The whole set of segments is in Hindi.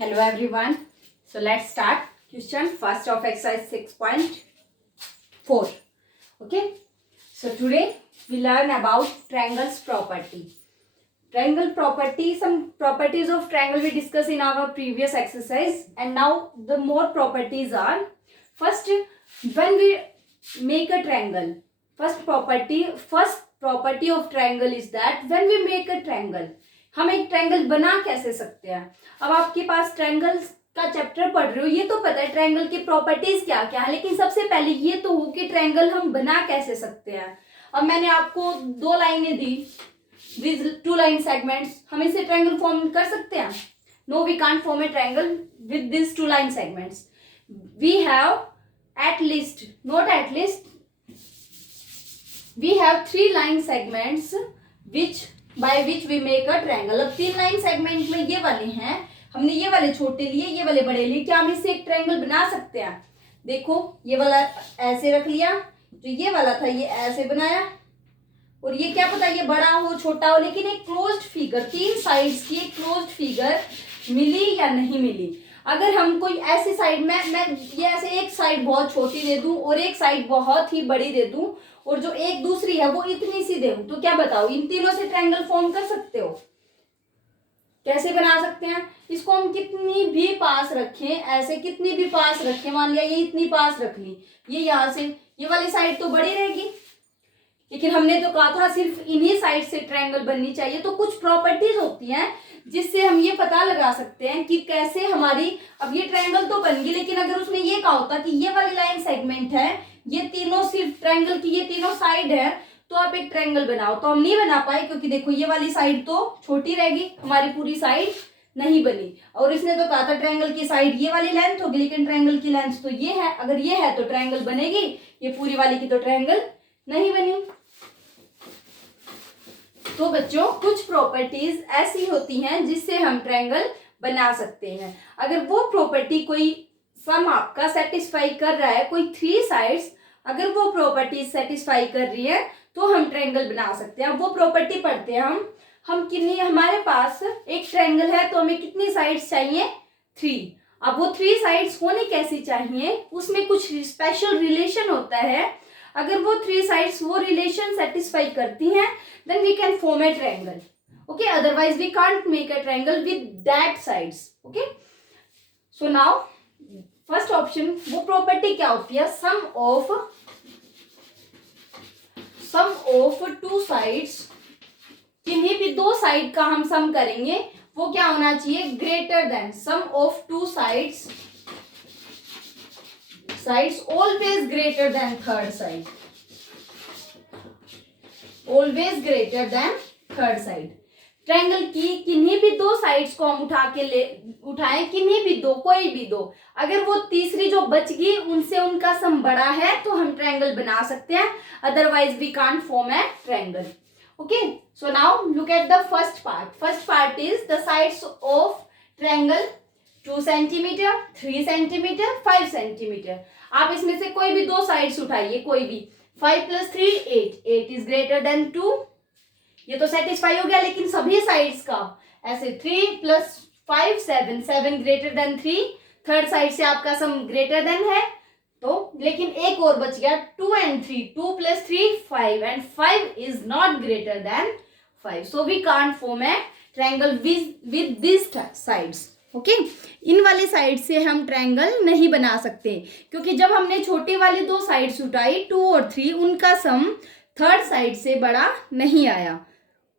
Hello everyone. So let's start question first of exercise 6.4. Okay. So today we learn about triangles property. Triangle property, some properties of triangle we discussed in our previous exercise, and now the more properties are, first, when we make a triangle, first property of triangle is that when we make a triangle, हम एक ट्रायंगल बना कैसे सकते हैं. अब आपके पास ट्रायंगल्स का चैप्टर पढ़ रहे हो, ये तो पता है ट्रायंगल की प्रॉपर्टीज क्या क्या है, लेकिन सबसे पहले ये तो हो कि ट्रायंगल हम बना कैसे सकते हैं. अब मैंने आपको दो लाइनें दी, these two line segments, हम इसे ट्रायंगल फॉर्म कर सकते हैं? No, we can't form a triangle with these two line segments. We have at least, not at least, we have three line segments by which we make a triangle. अब तीन लाइन सेगमेंट में ये वाले हैं, हमने ये वाले छोटे लिए, ये वाले बड़े लिए, क्या हम इससे एक ट्रायंगल बना सकते हैं? देखो, ये वाला ऐसे रख लिया, जो ये वाला था ये ऐसे बनाया, और ये क्या पता ये बड़ा हो छोटा हो, लेकिन एक क्लोज्ड फिगर, तीन साइड्स की एक क्लोज्ड फिगर मिली या नहीं मिली. अगर हम कोई ऐसी साइड में मैं ये ऐसे एक साइड बहुत छोटी दे दूं और एक साइड बहुत ही बड़ी दे दूं, और जो एक दूसरी है वो इतनी सी दे दूं, तो क्या बताओ, इन तीनों से ट्रायंगल फॉर्म कर सकते हो? कैसे बना सकते हैं? इसको हम कितनी भी पास रखें, ऐसे कितनी भी पास रखें, मान लिया ये इतनी पास रख ली, ये यहाँ से, ये वाली साइड तो बड़ी रहेगी, लेकिन हमने तो कहा था सिर्फ इन्हीं साइड से ट्रायंगल बननी चाहिए. तो कुछ प्रॉपर्टीज होती हैं जिससे हम ये पता लगा सकते हैं कि कैसे हमारी, अब ये ट्रायंगल तो बन गई, लेकिन अगर उसने ये कहा होता कि ये वाली लाइन सेगमेंट है, ये तीनों सिर्फ ट्रायंगल की ये तीनों साइड है, तो आप एक ट्रायंगल बनाओ, तो हम नहीं बना पाए, क्योंकि देखो ये वाली साइड तो छोटी रहेगी, हमारी पूरी साइड नहीं बनी. और इसने तो कहा था ट्रायंगल की साइड ये वाली लेंथ होगी, लेकिन ट्रायंगल की लेंथ तो ये है, अगर ये है तो ट्रायंगल बनेगी, ये पूरी वाली की तो ट्रायंगल नहीं बनी. तो बच्चों, कुछ प्रॉपर्टीज ऐसी होती हैं जिससे हम ट्रायंगल बना सकते हैं. अगर वो प्रॉपर्टी कोई सम आपका सेटिस्फाई कर रहा है, कोई थ्री साइड्स अगर वो प्रॉपर्टी सेटिस्फाई कर रही है, तो हम ट्रायंगल बना सकते हैं. वो प्रॉपर्टी पढ़ते हैं हम कितनी, हमारे पास एक ट्रायंगल है तो हमें कितनी साइड्स चाहिए? 3. अब वो 3 साइड्स होनी कैसी चाहिए, उसमें कुछ स्पेशल रिलेशन होता है. अगर वो 3 साइड्स वो रिलेशन सेटिस्फाई करती हैं, then we can form a triangle. Okay, otherwise we can't make a triangle with that sides. Okay, so now first option, वो property क्या होती है? sum of two sides, किन्हीं भी दो साइड का हम सम करेंगे, वो क्या होना चाहिए? Greater than sum of two sides always greater than third side, always greater than third side. Triangle की किन्हीं भी दो साइड्स को हम उठाएं, किन्हीं भी दो, कोई भी दो, अगर वो तीसरी जो बच गई उनसे उनका सम बड़ा है तो हम ट्रायंगल बना सकते हैं, otherwise we can't form a triangle. Okay, so now look at the first part is the sides of triangle 2 centimetre, 3 centimetre, 5 centimetre. आप इसमें से कोई भी दो साइड्स उठाइए, कोई भी. 5 + 3 8 इज ग्रेटर देन 2, ये तो सेटिस्फाई हो गया, लेकिन सभी साइड्स का ऐसे 3 + 5 7 ग्रेटर देन 3, थर्ड साइड से आपका सम ग्रेटर देन है, तो लेकिन एक और बच गया 2 and 3, 2 + 3 5 and 5 is not greater than 5, so we can't form a triangle with these sides. Okay, इन वाली साइड से हम ट्रायंगल नहीं बना सकते, क्योंकि जब हमने छोटी वाली दो साइड्स उठाई 2 और 3, उनका सम थर्ड साइड से बड़ा नहीं आया.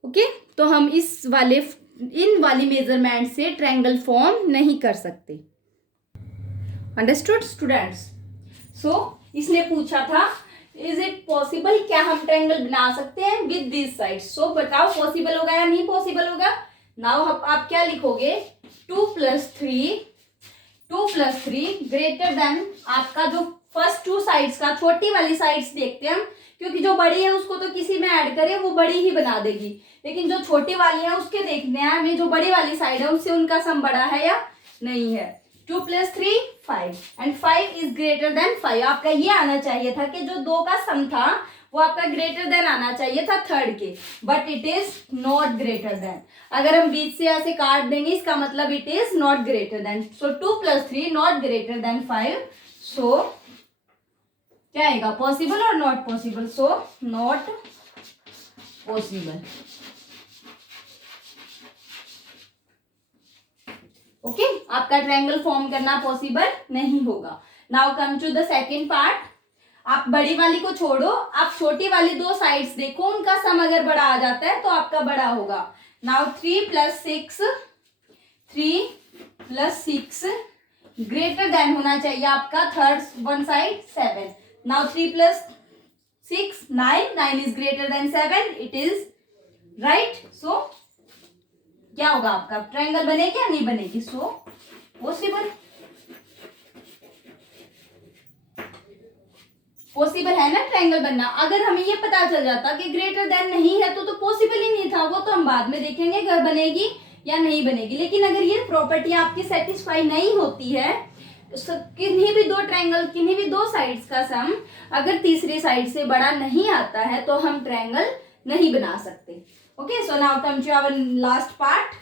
ओके, तो हम इन वाली मेजरमेंट से ट्रायंगल फॉर्म नहीं कर सकते. Understood students? सो इसने पूछा था इज इट पॉसिबल, क्या हम ट्रायंगल बना सकते हैं विद दिस साइड्स? सो बताओ पॉसिबल होगा या नहीं पॉसिबल होगा? नाउ आप क्या लिखोगे? 2 + 3 ग्रेटर देन आपका जो फर्स्ट टू साइड्स का, छोटी वाली साइड्स देखते हैं हम, क्योंकि जो बड़ी है उसको तो किसी में ऐड करें वो बड़ी ही बना देगी, लेकिन जो छोटी वाली है उसके देखते हैं हमें, जो बड़ी वाली साइड है उससे उनका सम बड़ा है या नहीं है. 2 + 3 5 and 5 is greater than 5. आपका ये आना चाहिए था कि जो 2 का सम था वो आपका ग्रेटर देन आना चाहिए था थर्ड के, but it is not greater than. अगर हम बीच से ऐसे काट देंगे इसका मतलब it is not greater than. So 2 + 3 not greater than 5। So क्या आएगा, पॉसिबल और not possible. So not possible. Okay, आपका ट्रायंगल फॉर्म करना पॉसिबल नहीं होगा। Now come to the second part. आप बड़ी वाली को छोड़ो, आप छोटी वाली दो साइड्स देखो, उनका सम अगर बड़ा आ जाता है तो आपका बड़ा होगा। नाउ 3 + 6, 3 + 6 ग्रेटर देन होना चाहिए आपका third one side 7। Now 3 + 6 9, 9 is greater than 7, it is right. So क्या होगा आपका, ट्रायंगल बनेगी या नहीं बनेगी। सो पॉसिबल, पॉसिबल है ना ट्रायंगल बनना। अगर हमें ये पता चल जाता कि ग्रेटर देन नहीं है तो पॉसिबल ही नहीं था, वो तो हम बाद में देखेंगे घर बनेगी या नहीं बनेगी। लेकिन अगर ये प्रॉपर्टी आपकी सेटिस्फाई नहीं होती है, किन्हीं भी दो ट्रायंगल, किन्हीं भी दो साइड्स का सम अगर तीसरी साइड से बड़ा नहीं आता है तो हम ट्रायंगल नहीं बना सकते। Okay, so now come to our last part.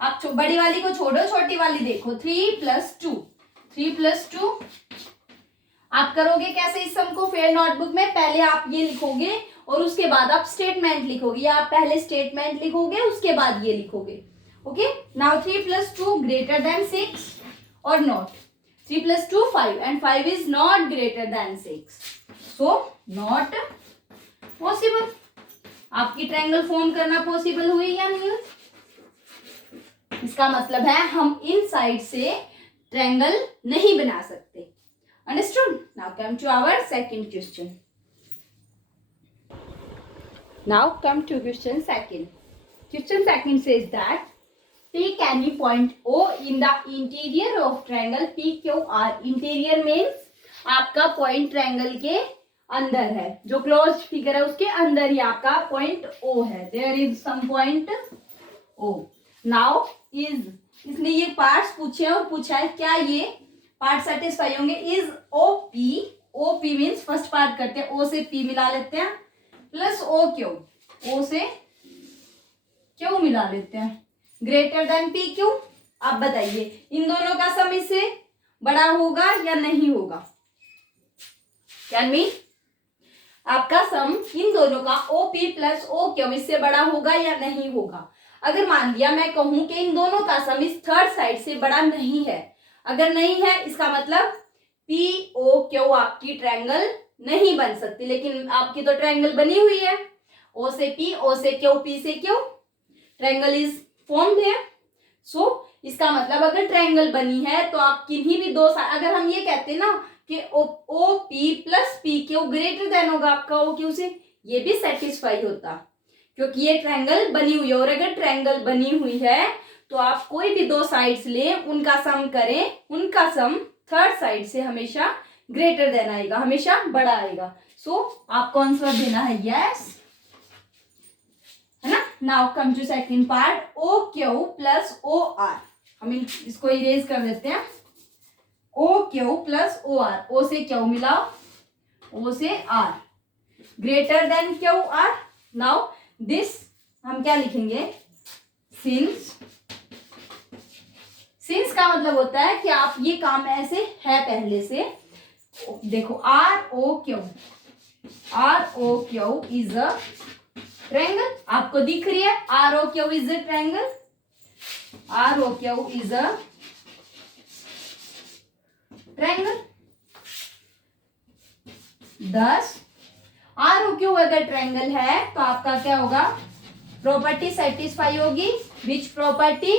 आप बड़ी वाली को छोड़ो, छोटी वाली देखो। 3 + 2, 3 + 2 आप करोगे कैसे इस सम को फेयर नोटबुक में, पहले आप ये लिखोगे और उसके बाद आप स्टेटमेंट लिखोगे, या आप पहले स्टेटमेंट लिखोगे उसके बाद ये लिखोगे। ओके, नाउ 3 + 2 ग्रेटर देन 6 और not. 3 + 2 5 and 5 is not greater then 6, so not possible. आपकी ट्रायंगल फॉर्म करना पॉसिबल हुई या नहीं हुई, इसका मतलब है हम इन साइड से ट्रायंगल नहीं बना सकते। Understood? Now come to our second question. Now come to question second. Question second says that take any point O in the interior of triangle PQR. Interior means आपका पॉइंट ट्रायंगल के अंदर है, जो क्लोज फिगर है उसके अंदर ही आपका पॉइंट O है। There is some point O. Now is, इसने ये पार्ट्स पूछे और पूछा है क्या ये पार्ट सेटिस्फाई होंगे। Is OP, OP means first part करते हैं, O से P मिला लेते हैं, प्लस OQ, O से Q मिला लेते हैं, ग्रेटर देन PQ। आप बताइए इन दोनों का सम इससे बड़ा होगा या नहीं होगा। कैन मीन आपका सम इन दोनों का OP + OQ इससे बड़ा होगा या नहीं होगा। अगर मान लिया मैं कहूं कि इन दोनों का सम इस थर्ड साइड से बड़ा नहीं है, अगर नहीं है इसका मतलब POQ आपकी ट्रायंगल नहीं बन सकती। लेकिन आपकी तो ट्रायंगल बनी हुई है, O से P, O से Q, P से Q, ट्रायंगल इज फॉर्म्ड है। सो इसका मतलब अगर ट्रायंगल बनी है तो आप किन्हीं भी दो, अगर हम ये कहते ना कि OP + PQ ग्रेटर देन होगा आपका OQ से, ये भी सेटिस्फाई होता क्योंकि ये ट्रायंगल बनी हुई है। और अगर ट्रायंगल बनी हुई है तो आप कोई भी दो साइड्स ले, उनका सम करें, उनका सम थर्ड साइड से हमेशा ग्रेटर देन आएगा, हमेशा बड़ा आएगा। सो आपको आंसर देना है यस, है ना। Now come to second part, OQ + OR। हम इसको इरेज कर देते हैं। OQ + OR, O से Q मिलाओ, O से R, greater than QR। Now this हम क्या लिखेंगे, सिंस। सिंस का मतलब होता है कि आप ये काम ऐसे है पहले से। देखो ROQ, ROQ is a triangle, आपको दिख रही है ROQ is a triangle, ROQ is a triangle. Thus ROQ अगर ट्रायंगल है तो आपका क्या होगा, प्रॉपर्टी सेटिस्फाई होगी। Which property,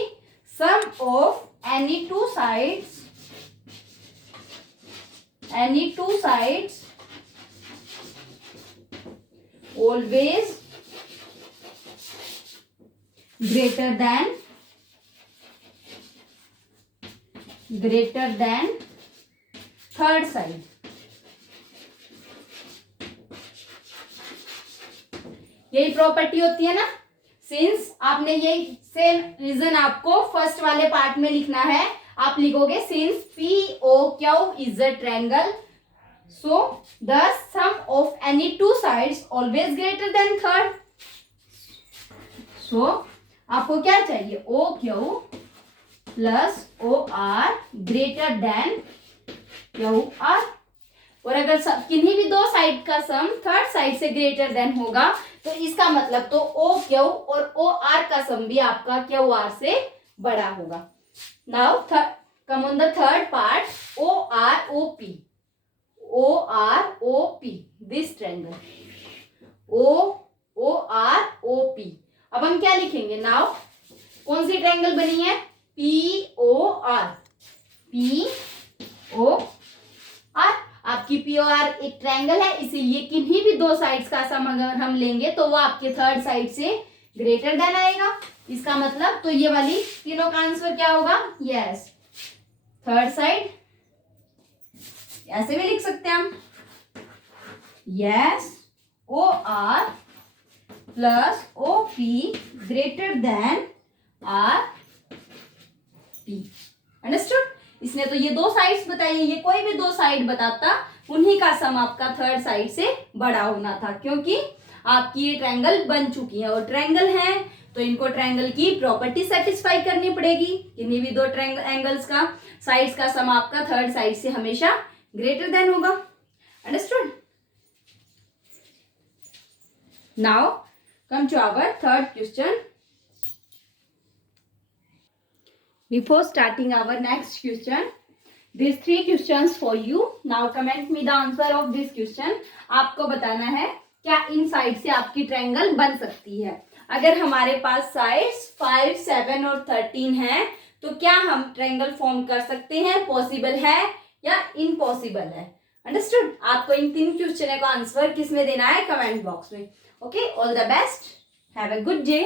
sum of any two sides always greater than third side। यही प्रॉपर्टी होती है ना। सिंस आपने यही सेम रीजन आपको फर्स्ट वाले पार्ट में लिखना है, आप लिखोगे since POQ is a triangle, So the sum of any two sides always greater than third. So आपको क्या चाहिए, O Q plus O R greater than Q R. और अगर किन्हीं भी दो साइड का सम थर्ड साइड से ग्रेटर देन होगा तो इसका मतलब तो ओ क्यू और ओ आर का सम भी आपका क्यू आर से बड़ा होगा। Now come on the third part, O R O P, O R O P, this triangle O R O P. अब हम क्या लिखेंगे, नाउ कौन सी ट्रायंगल बनी है, P O R, P O R. आपकी पी ओ आर एक ट्रायंगल है, इसीलिए किन्हीं भी दो साइड्स का सम अगर हम लेंगे तो वो आपके थर्ड साइड से ग्रेटर देन आएगा। इसका मतलब तो ये वाली तीनों का आंसर क्या होगा, यस थर्ड साइड। ऐसे भी लिख सकते हैं हम, yes O R plus O P greater than R P. Understood. इसने तो ये दो साइड्स बताई, ये कोई भी दो साइड बताता उन्हीं का सम आपका थर्ड साइड से बड़ा होना था, क्योंकि आपकी ये ट्रायंगल बन चुकी है और ट्रायंगल है तो इनको ट्रायंगल की प्रॉपर्टी सेटिस्फाई करनी पड़ेगी। किन्हीं भी दो एंगल्स का साइड्स का सम आपका थर्ड साइड से हमेशा ग्रेटर देन होगा। Understood. Now come to our third question. Before starting our next question, these three questions for you. Now comment me the answer of this question. आपको बताना है क्या इन साइड से आपकी ट्रायंगल बन सकती है। अगर हमारे पास साइड्स 5, 7 और 13 है तो क्या हम ट्रायंगल फॉर्म कर सकते हैं, पॉसिबल है या इम्पॉसिबल है। अंडरस्टूड। आपको इन तीन क्वेश्चन का आंसर किस में देना है, कमेंट बॉक्स में। Okay, all the best, have a good day.